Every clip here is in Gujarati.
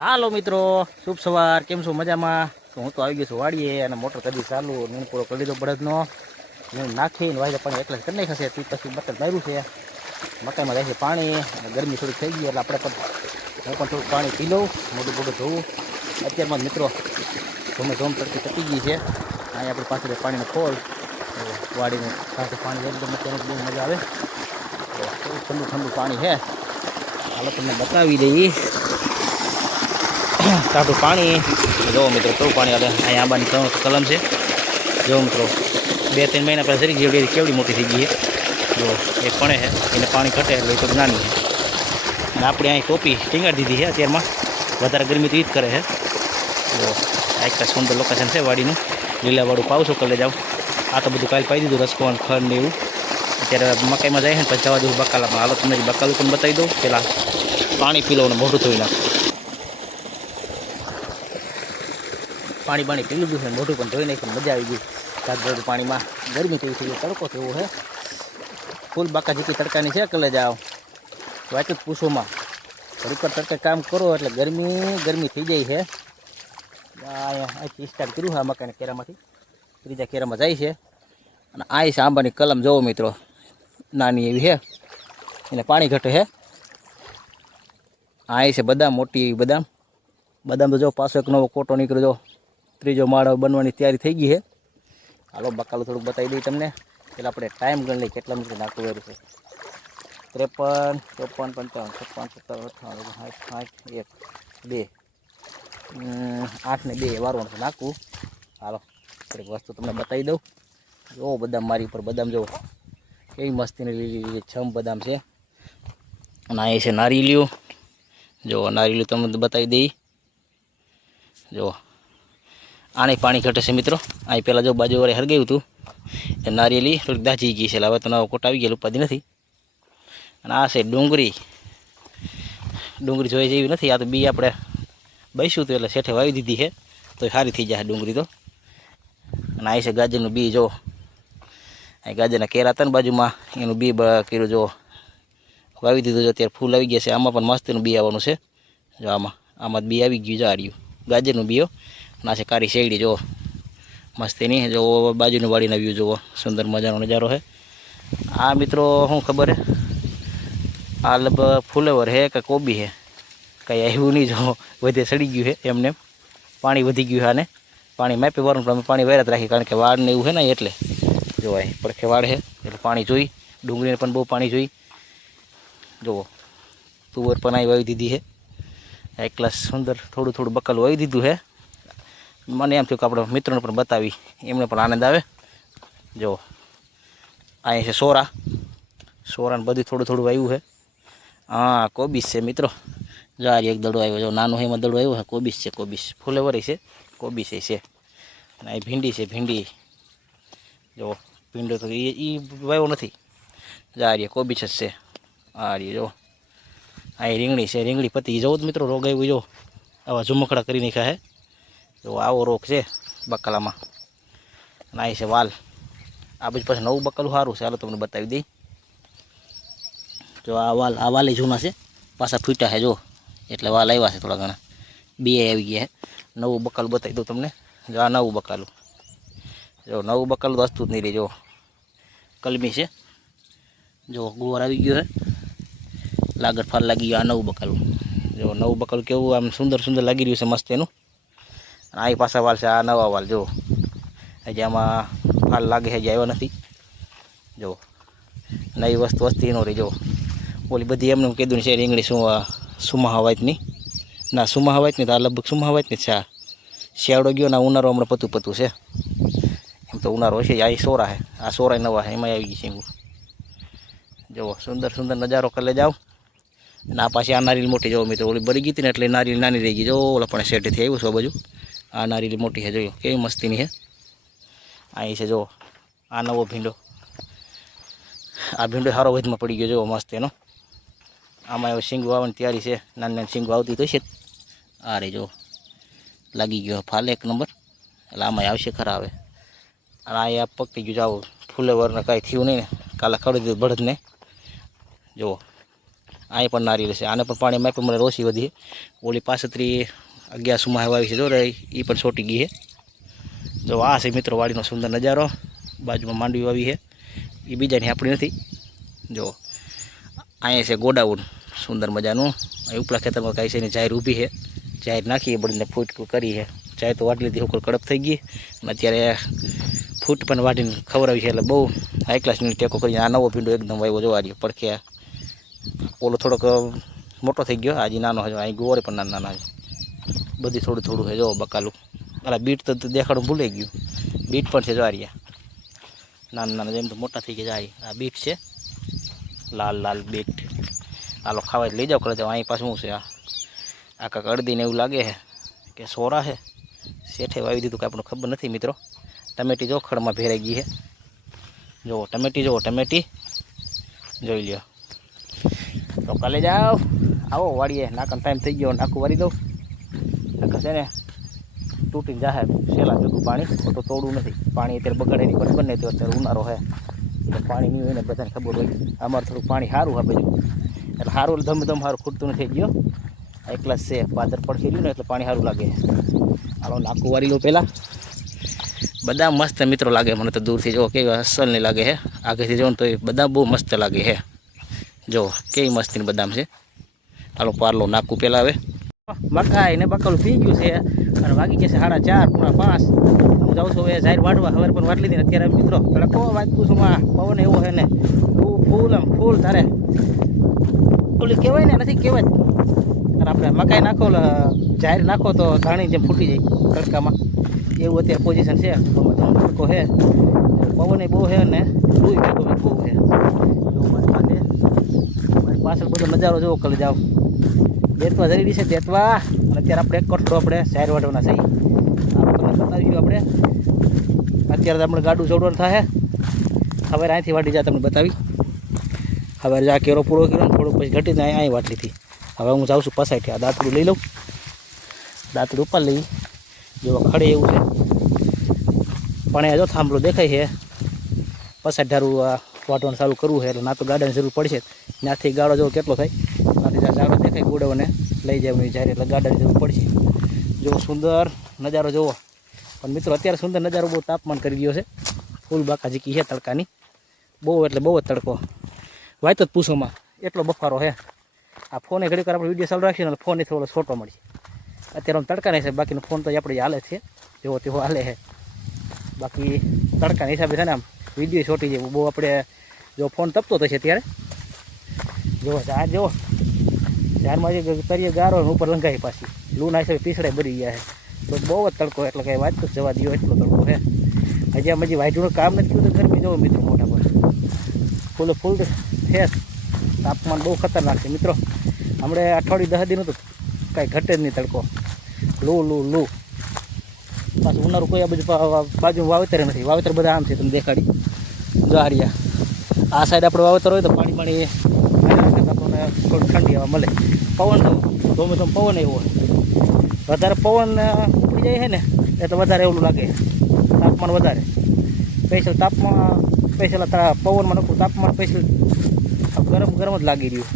હાલો મિત્રો, શુભ સવાર. કેમ છો? મજામાં? તો હું તો આવી ગયો છું વાડીએ અને મોટર કદી ચાલુ નીણ પૂરો કરી દીધો બળદનો. નીણ નાખીને વાયદા પાણી એકલા કરી નાખ્યા છે. પછી બટર માર્યું છે. મકાઈમાં જાય છે પાણી અને ગરમી થોડીક થઈ ગઈ એટલે આપણે પણ હું પણ થોડુંક પાણી પી લઉં, મોટું મોટું ધોવું. અત્યારમાં મિત્રો ધોમ તડકી તટી ગઈ છે. અહીં આપણી પાસે પાણીનો ખોલ વાડીનું પાસે પાણી એકદમ અત્યારે બહુ મજા આવે. તો ઠંડુ ઠંડુ પાણી છે. હાલો તમને બતાવી દઈએ. ટાઢું પાણી જોવો મિત્રો, કેવું પાણી આવે. અહીંયા આંબાની કલમ છે. જો મિત્રો 2-3 મહિના પહેલાં જરી જેવડી કેવડી મોટી થઈ ગઈ છે. જો એ પણે છે, એને પાણી ઘટે એટલે એ તો નાની છે. અને આપણે અહીં ટોપી ટીંગાડી દીધી છે. અત્યારમાં વધારે ગરમી તો ઈ જ કરે છે. જો આ એક સુંદર લોકેશન છે વાડીનું. લીલાવાળું પાવશો કરી જાવ. આ તો બધું કાલે પાઈ દીધું, રસકોન ખંડ ને એવું. અત્યારે મકાઈમાં જાય છે ને પછી જવા દઉં બકાલામાં. હાલો તમને બકાલું પણ બતાવી દઉં. પહેલાં પાણી પી લઉં ને મોઢું ધોઈ નાખું. પાણી પી લીધું છે, મોઢું પણ ધોઈ નાખ્યું. મજા આવી ગઈ ધાગધોરું પાણીમાં. ગરમી કેવી થઈ ગઈ, તડકો કેવો છે. ફૂલ બાકા જીકી તડકાની છે. કલે જાઓ વાત જ પૂછોમાં. ઘડીક પર તડકે કામ કરો એટલે ગરમી થઈ જાય છે. અહીંથી સ્ટાર્ટ કર્યું છે આ મકાઈના કેરામાંથી. ત્રીજા કેરામાં જાય છે. અને આ છે આંબાની કલમ. જોવો મિત્રો, નાની એવી છે, એને પાણી ઘટે છે. આ છે બદામ, મોટી એવી બદામ તો જો પાછો એક નવો કોટો નીકળ્યો. જો ત્રીજો માળો બનવાની તૈયારી થઈ ગઈ છે. હાલો બકાલું થોડુંક બતાવી દઈએ તમને. પેલા આપણે ટાઈમ ગણ લઈએ કેટલા મિનિટ નાખવું વેરું છે. 53, 54, 55, 56, 57, 58, 1, 2, 8 ને 2 વારવાનું છે નાખવું. હાલો થોડીક વસ્તુ તમને બતાવી દઉં. જો બદામ મારી ઉપર બદામ જો કેવી મસ્તીની લીલી છમ બદામ છે. અને આ છે નારિયેળીઓ. જો નારિયેળીઓ તમને બતાવી દઈએ. જો આને પાણી ઘટે છે મિત્રો. અહીં પહેલાં જો બાજુ વાળે હરગાયું હતું એ નારિયેળી થોડીક દાજી ગઈ છે. હવે તો નવો કોટ આવી ગયેલો, ઉપાધિ નથી. અને આ છે ડુંગળી જોઈ જેવી નથી. આ તો બી આપણે બેસ્યું હતું એટલે શેઠે વાવી દીધી છે, તો સારી થઈ જાય ડુંગળી તો. અને આ છે ગાજરનું બી. જો અહીં ગાજરના કેરા હતા ને બાજુમાં, એનું બી કર્યું. જો વાવી દીધું. જો અત્યારે ફૂલ આવી ગયા છે. આમાં પણ મસ્તીનું બી આવવાનું છે. જો આમાં બી આવી ગયું. જા રહ્યું ગાજરનું બીઓ. ના છે કારી શેરડી. જો મસ્તીની. જો બાજુની વાડીના વ્યૂ જુઓ, સુંદર મજાનો નજારો છે. આ મિત્રો શું ખબર છે, આ લગભગ ફુલેવર છે કે કોબી છે, કંઈ આવ્યું નહીં. જો વધે સડી ગયું છે એમને, પાણી વધી ગયું છે. આને પાણી માપી વાળું પણ અમે પાણી વાયરા રાખી, કારણ કે વાળ ને એવું છે ને એટલે. જો આ પડખે વાળ છે એટલે પાણી જોઈ. ડુંગળીને પણ બહુ પાણી જોઈ. જુઓ તુવર પણ અહીં વાવી દીધી છે. એક ગ્લાસ સુંદર થોડું બકાલું વાવી દીધું છે. મને એમ થયું કે આપણે મિત્રોને પણ બતાવી, એમને પણ આનંદ આવે. જો અહીં છે સોરાને બધું થોડું વાવ્યું છે. હા કોબીસ છે મિત્રો. જો આ એક દડો આવ્યો. જો નાનું એમાં દડો આવ્યો છે. કોબીસ ફૂલેવરી છે, કોબીસ છે. અને અહીં ભીંડી છે. જો ભીંડો તો એ વાવ્યો નથી. જા રે કોબીસ જ છે. આ રે જો અહીં રીંગણી છે. રીંગણી પતી જવું જ મિત્રો. રોગ આવ્યો જો આવા ઝુમકડા કરી નાખ્યા છે. જો આવો રોગ છે બકાલામાં. અને અહીં છે વાલ. આ બધું પછી નવું બકાલું સારું છે. હાલો તમને બતાવી દઈ. જો આ વાલ જૂના છે, પાછા ફૂટ્યા છે. જો એટલે વાલ આવ્યા છે થોડા ઘણા, બે આવી ગયા છે. નવું બકાલું બતાવી દઉં તમને. જો આ નવું બકાલું. જો નવું બકાલું તો હસતું જ નહીં રહે. જો કલમી છે. જો ગુવાર આવી ગયો છે, લાગર ફાલ લાગી ગયો. આ નવું બકાલું. જો નવું બકાલું કેવું આમ સુંદર લાગી રહ્યું છે, મસ્ત એનું. આ પાછા વાલ છે. આ નવા વાલ જો હજી આમાં ફાલ લાગે છે, હજી આવ્યા નથી. જો નવી વસ્તુ વસ્તી ન રહી. જો ઓલી બધી એમને કીધું છે રીંગણી સુમા હવાતની ના, સુમા હવાતની તો આ લગભગ સુમા હવાતની જ છે. આ શિયાળો ગયો ને ઉનાળો હમણાં પતું છે. એમ તો ઉનાળો છે. આ સોરા છે. આ સોરા નવા છે, એમાં આવી ગઈ છે. જુઓ સુંદર નજારો કરી જાઓ. અને આ પાછી આ નારિયેળ મોટી. જોવો મિત્રો, ઓલી બળી ગઈ હતી ને એટલે નારિયેળ નાની રહી ગઈ. જો ઓલા પણ શેઠેથી આવ્યું છે બાજુ. આ નારિયેળ મોટી છે. જોયો કેવી મસ્તીની છે. અહીં છે જો આ નવો ભીંડો. આ ભીંડો સારો વધમાં પડી ગયો. જો મસ્ત એનો. આમાં હવે શીંગ વાવવાની તૈયારી છે. નાની શીંગ વાવતી તો છે. આ રે જો લાગી ગયો ફાલે એક નંબર. એટલે આમાં આવશે ખરા આવે. અને આ પકડી ગયું. જાઓ ફૂલેવરને કાંઈ થયું નહીં ને. કાલે ખવડી દીધું બળદને. જુઓ અહીં પણ નારિયેળ છે, આને પણ પાણીમાં પણ મને રોસી વધી. ઓલી પાસત્રી 11 માં વાવી છે જો રહી, એ પણ છોટી ગઈ છે. જો આ છે મિત્રો વાડીનો સુંદર નજારો. બાજુમાં માંડવી વાવી છે, એ બીજાની આપણી નથી. જો અહીંયા છે ગોડાઉન સુંદર મજાનું. અહીં ઉપલા ખેતરમાં કાંઈ છે એની જાહેર ઊભી છે, જાહેર નાખીએ બળીને ફૂટ કરી છે. ચાય તો વાટી લીધી, ઉપર કડપ થઈ ગઈ અને અત્યારે ફૂટ પણ વાટીને ખવડાવી છે. એટલે બહુ હાઈ ક્લાસની ટેકો કરી. આ નવો ભીંડો એકદમ વાવ્યો જોવા રહ્યો પડખે. ઓલો થોડોક મોટો થઈ ગયો, આજે નાનો છે. અહીં ગોરે પણ નાના છે, બધી થોડું થોડું છે. જો બકાલું અલા બીટ તો દેખાડું ભૂલાઈ ગયું. બીટ પણ છે જોવારિયા નાના નાના, જેમ તો મોટા થઈ ગયા જાય. આ બીટ છે, લાલ લાલ બીટ. હાલો ખાવા લઈ જાઓ, કરે જાઓ. અહીં પાછું શું છે? આ કાંક અડદીને એવું લાગે છે કે સોરા છે. શેઠે વાવી દીધું કે આપણને ખબર નથી મિત્રો. ટમેટી જો ખડમાં ભેરાઈ ગઈ છે. જુઓ ટમેટી, જુઓ ટમેટી, જોઈ લ્યો. તો કાલે જાઓ, આવો વાળીએ. નાકાનો ટાઈમ થઈ ગયો, નાખું વાળી દઉં. નાખા છે ને તૂટીને જાહે સેલા ભેગું પાણી. તો તોડવું નથી, પાણી અત્યારે બગાડે નહીં, બરાબર નહીં. તો અત્યારે ઉનાળો છે એટલે પાણી નહીં હોય ને, બધાને ખબર હોય. અમારે થોડુંક પાણી સારું હા બાજુ, એટલે સારું ધમ સારું ખૂટતું નથી ગયો. એક ગ્લાસ છે, પાદર પડશે રહ્યું ને એટલે પાણી સારું લાગે. હાલો નાખું વાળી લો પહેલાં. બધા મસ્ત મિત્રો લાગે મને તો દૂરથી. જો કેવી અસલ નહીં લાગે છે, આગળથી જોઉં તો એ બધા બહુ મસ્ત લાગે છે. જો કેવી મસ્તીની બદામ છે. હાલો પારલો નાખું પહેલાં. હવે મકાઈ ને બકાલું પી ગયું છે અને વાગી જશે 4:30 પોણા 5. હું જાઉં છું હવે જાહેર વાટવા. હવે પણ વાટલી હતી ને અત્યારે મિત્રો તડકો વાગતું છું. પવન એવો છે ને, ફૂલ આમ ફૂલ. તારે ઓલી કહેવાય ને, નથી કહેવાય. અને આપણે મકાઈ નાખો, જાહેર નાખો તો ધાણી જેમ ફૂટી જાય તડકામાં, એવું અત્યારે પોઝિશન છે. તડકો છે, પવન બહુ છે ને રૂઈ ભેગો બહુ છે. મારી પાછળ બધો નજારો જોવો. કલે જાઓ, દેતવા જરૂરી છે, દેતવા. અને અત્યારે આપણે એક કઠડો આપણે જાહેર વાટવાના છીએ. તમને બતાવીશું આપણે. અત્યારે આપણે ગાડું જોડવાનું થાય. હવે અહીંથી વાટી જાય તમને બતાવી. હવે આ કેરો પૂરો કર્યો, થોડુંક પછી ઘટીને અહીં વાટલી હતી. હવે હું જાઉં છું પસાઈથી. આ દાંતડું લઈ લઉં, દાંતડું ઉપર લઈ. જેવો ખડે એવું છે પણ એ જો થાંભલો દેખાય છે. પસાઈઠ ધારું વાટવાનું ચાલુ કરવું છે એટલે ના તો ગાડાની જરૂર પડશે. ત્યાંથી ગાળો જો કેટલો થાય, ત્યાંથી જ્યાં ઝાડો દેખાય ગોડાઓને લઈ જવાનું જાય એટલે ગાડાની જરૂર પડશે. જો સુંદર નજારો જોવો. પણ મિત્રો અત્યારે સુંદર નજારો બહુ તાપમાન કરી રહ્યો છે. ફૂલ બાકાજીકી છે તડકાની, બહુ એટલે બહુ જ તડકો. વાત જ પૂછોમાં એટલો બફારો છે. આ ફોને ઘડીક વાર આપણે વિડીયો ચાલુ રાખીએ ને ફોન થોડો છોટો મળશે. અત્યારે તડકા નહીં છે, બાકીનો ફોન તો આપણે હાલે છે, જેવો તેવો હાલે છે. બાકી તડકાના હિસાબે છે ને આમ વિડીયો છોટી જાય બહુ. આપણે જો ફોન તપતો થશે ત્યારે જો આ જો ઝાડમાં જે કરીએ ગારો ઉપર લંઘાઈ પાછી લૂના હિસાબે પીસડાઈ ભરી ગયા છે. તો બહુ જ તડકો, એટલે કંઈ વાત જ જવા દો, એટલો તડકો છે. હજી આમ હજી વાઇટનું કામ નથી થયું તો ગરમી જોવો મિત્રો મોટા પર ફૂલ ફૂલ છે. તાપમાન બહુ ખતરનાક છે મિત્રો. હમણાં અઠવાડિયું 10 દિન તો કાંઈ ઘટે જ નહીં તડકો. લૂ લૂ લૂ. પાછું ઉનાળું કોઈ આ બાજુ વાવેતર નથી. વાવેતર બધા આમ છે, તમે દેખાડી જાહરિયા. આ સાઈડ આપણે વાવેતર હોય તો પાણી આપણને થોડી ઠંડી હવા મળે. પવન તો ધોમે ધોમ પવન એવો હોય. વધારે પવન ઉડી જાય છે ને એ તો વધારે એવું લાગે, તાપમાન વધારે. સ્પેશિયલ તાપમાન, સ્પેશિયલ પવનમાં નખું તાપમાન સ્પેશિયલ ગરમ ગરમ જ લાગી રહ્યું.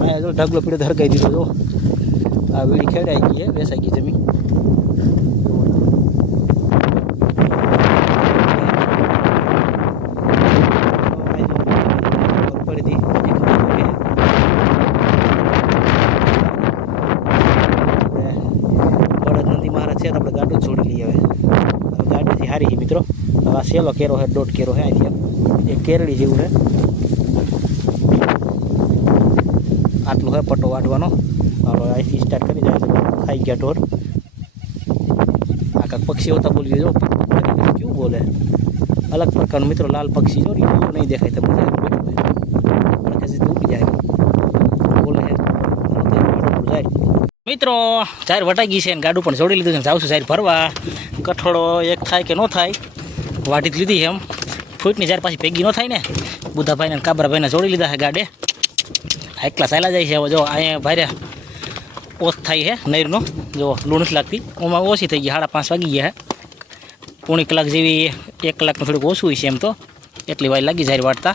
અહીંયા જો ઢગલો પીડો ધરકાઈ દીધો. જો આ વીડી ખેડાઈ ગઈ છે, બેસાઈ ગઈ જમીન. આપણે ગાડું છોડી લઈએ. હવે ગાડીથી હારી છે મિત્રો. હવે આ સેલો કેરો છે, 1.5 કેરો છે. અહીંથી એક કેરડી જેવું છે. આટલું છે પટ્ટો વાટવાનો. હવે અહીંથી સ્ટાર્ટ કરી જાય. ખાઈ ગયા ઢોર. આ કાંક પક્ષી હોતા બોલી જો કેવું બોલે, અલગ પ્રકારનું મિત્રો. લાલ પક્ષી જો નહીં દેખાય તમને, ઉડી જાય બોલે જાય. મિત્રો જાહેર વટાઈ ગઈ છે ને ગાડું પણ જોડી લીધું છે. જાઉં છું જાહેર ભરવા. કઠોળો એક થાય કે ન થાય, વાટી જ લીધી એમ. ફૂટની જાહેર પાછી ભેગી ન થાય ને. બુધાભાઈને કાબરાભાઈને જોડી લીધા છે ગાડે. એકલા ચાલ્યા જાય છે. હવે જો અહીંયા ભારે ઓછ થાય છે નહેરનો. જો લૂણ નથી લાગતી. ઓમાં ઓછી થઈ ગઈ, 5:30 વાગી ગયા છે. પોણી કલાક જેવી, 1 કલાકનું થોડુંક ઓછું હોય છે એમ તો. એટલી વાર લાગી જાહેર વાટતા.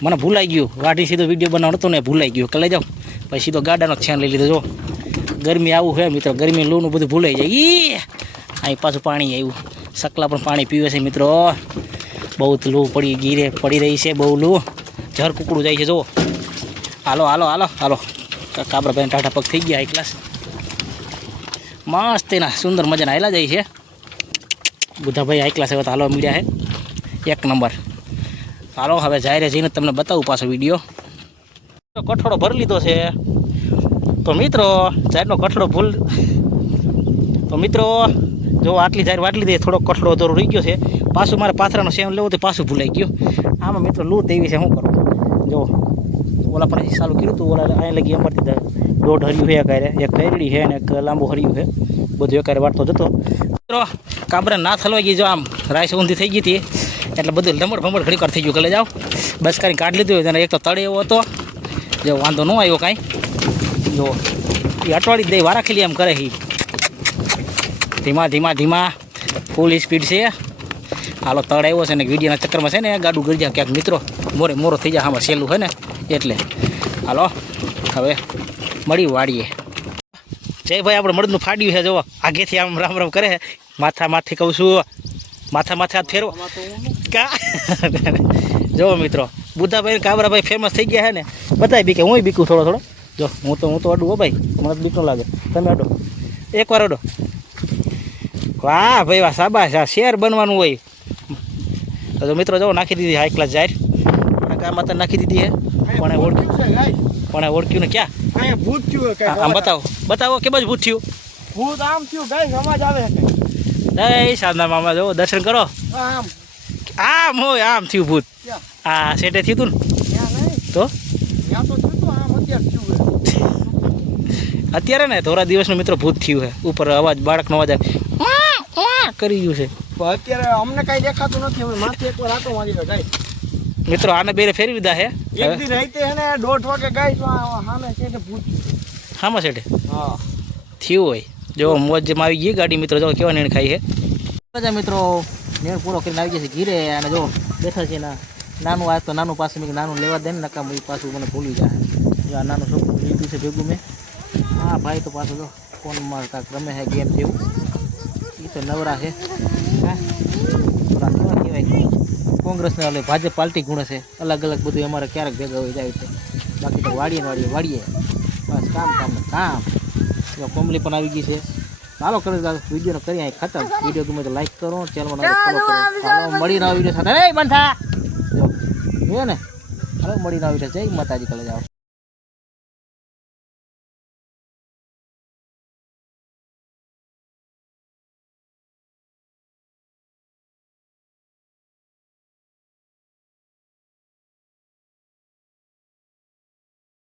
મને ભૂલાઈ ગયું વાટી સીધો વિડીયો બનાવવાનો હતો ને ભૂલાઈ ગયું કે લઈ જાઓ પછી સીધો ગાડાનો છેન લઈ લીધો જો ગરમી આવું છે મિત્રો ગરમી લૂનું બધું ભૂલાઈ જાય ઈ અહીં પાછું પાણી આવ્યું સકલા પણ પાણી પીવે છે મિત્રો બહુ લૂ પડી રહી છે બહુ લૂ ઝર કુકડું જાય છે જુઓ હાલો હાલો હાલો હાલો કાબરાભાઈ ટાટા પગ થઈ ગયા એક ક્લાસ મસ્ત એના સુંદર મજાના હાલા જાય છે બુધાભાઈ હાઈ ક્લાસ હવે તો હાલવા મળ્યા છે એક નંબર હાલો હવે જાહેર જઈને તમને બતાવું પાછો વિડીયો કઠોળો ભરી લીધો છે તો મિત્રો જાહેરનો કઠોળો તો મિત્રો જો આટલી જાહેર વાટલી દે થોડોક કઠોળો અધૂરો રહી ગયો છે પાછું મારે પાથરાનો સેવન લેવો તો પાછું ભૂલાઈ ગયું આમાં મિત્રો લૂટ એવી છે શું કરું જો ઓલા પણ ચાલુ કર્યું હતું ઓલા અહીંયા લગી અમારથી દોઢ હર્યું છે એક કૈરડી છે અને એક લાંબુ હર્યું છે બધું એકારે વાટતો જતો મિત્રો કાબરા ના થલવાઈ ગઈ જો આમ રાઈસ ઊંધી થઈ ગઈ હતી એટલે બધું લમડ ભમડ ઘડી વાર થઈ ગયું ગલે જાઓ બસ કરીને કાઢી લીધું અને એક તો તળે એવો હતો જો વાંધો ન આવ્યો કાંઈ જો એ અટવાડી દઈ વારાખેલી એમ કરે છે ધીમા ધીમા ધીમા ફૂલ સ્પીડ છે હાલો તળ આવ્યો છે ને વિડીયોના ચક્કરમાં છે ને ગાડું ગળી જાય ક્યાંક મિત્રો મોરો થઈ જાય આમાં સહેલું છે ને એટલે હાલો હવે મળી વાળીએ જય ભાઈ આપણે મળદનું ફાડ્યું છે જુઓ આગેથી આમ રામ રામ કરે માથે કહું છું માથે હાથ ફેરવો કા જો મિત્રો બુદ્ધાભાઈ કાબરાભાઈ ફેમસ થઈ ગયા છે ને બતાવી બીકે હું બીકું થોડો જો હું તો અડું હો ભાઈ મને બીક ન લાગે તમે અડો એકવાર અડો વાહ ભાઈ વાહ શાબાશ આ શેર બનવાનું હોય તો મિત્રો જો નાખી દીધી હાઈ ક્લાસ જાહેર પણ કામ અત્યારે નાખી દીધી હે પણ ઓળખ્યું ને ક્યાં ભૂત થયું આમ બતાવો કે બાજુ ભૂત થયું ભૂત આમ થયું ગાઈસ અવાજ આવે જય સાધના મામા જો દર્શન કરો આમ હોય આમ થયું ભૂત આ સેટે થયું હતું ને તો અત્યારે ને થોડા દિવસનું મિત્રો ભૂત થયું છે ઉપર અવાજ બાળકનો અવાજ આવે કરી ગયું છે અત્યારે અમને કઈ દેખાતું નથી હવે માથે એકવાર આટો મારી ગયો ગાઈસ મિત્રો આને બેરે ફેરવી દીધા છે એક દી રાતે હે ને 1:30 વાગે ગાઈસ સામે છે ભૂત હામાં સેટે હા થયું હોય જો મોજમાં આવી ગઈ ગાડી મિત્રો જો કેવા નીણ ખાઈ છે બધા મિત્રો નીણ પૂરો કરીને આવી ગયા છે ઘીરે અને જો બેઠા છે ને નાનું આ તો નાનું પાસે મેં નાનું લેવા દે ને નકામ એ પાછું મને ભૂલી જાય જો આ નાનું છોકરું લીધું છે ભેગું મેં હા ભાઈ તો પાછું જો ફોનમાં કાંઈક રમે છે ગેમ જેવું એ તો નવરા છે હા થોડા કેવા કહેવાય કોંગ્રેસને એટલે ભાજપ પાર્ટી ગુણે છે અલગ અલગ બધું અમારે ક્યારેક ભેગા હોય જાય છે બાકી તો વાળીએ બસ કામ કોમલી પણ આવી ગઈ છે ચાલો કરી વિડીયોનો કરી અહીં ખતમ વિડીયો ગમે તો લાઈક કરો ચેનલમાં ફોલો કરો મળી નવા વિડીયો સાથે બંધ થા જો ને હાલો મળી નવા વિડીયો જય માતાજી કલે જાઓ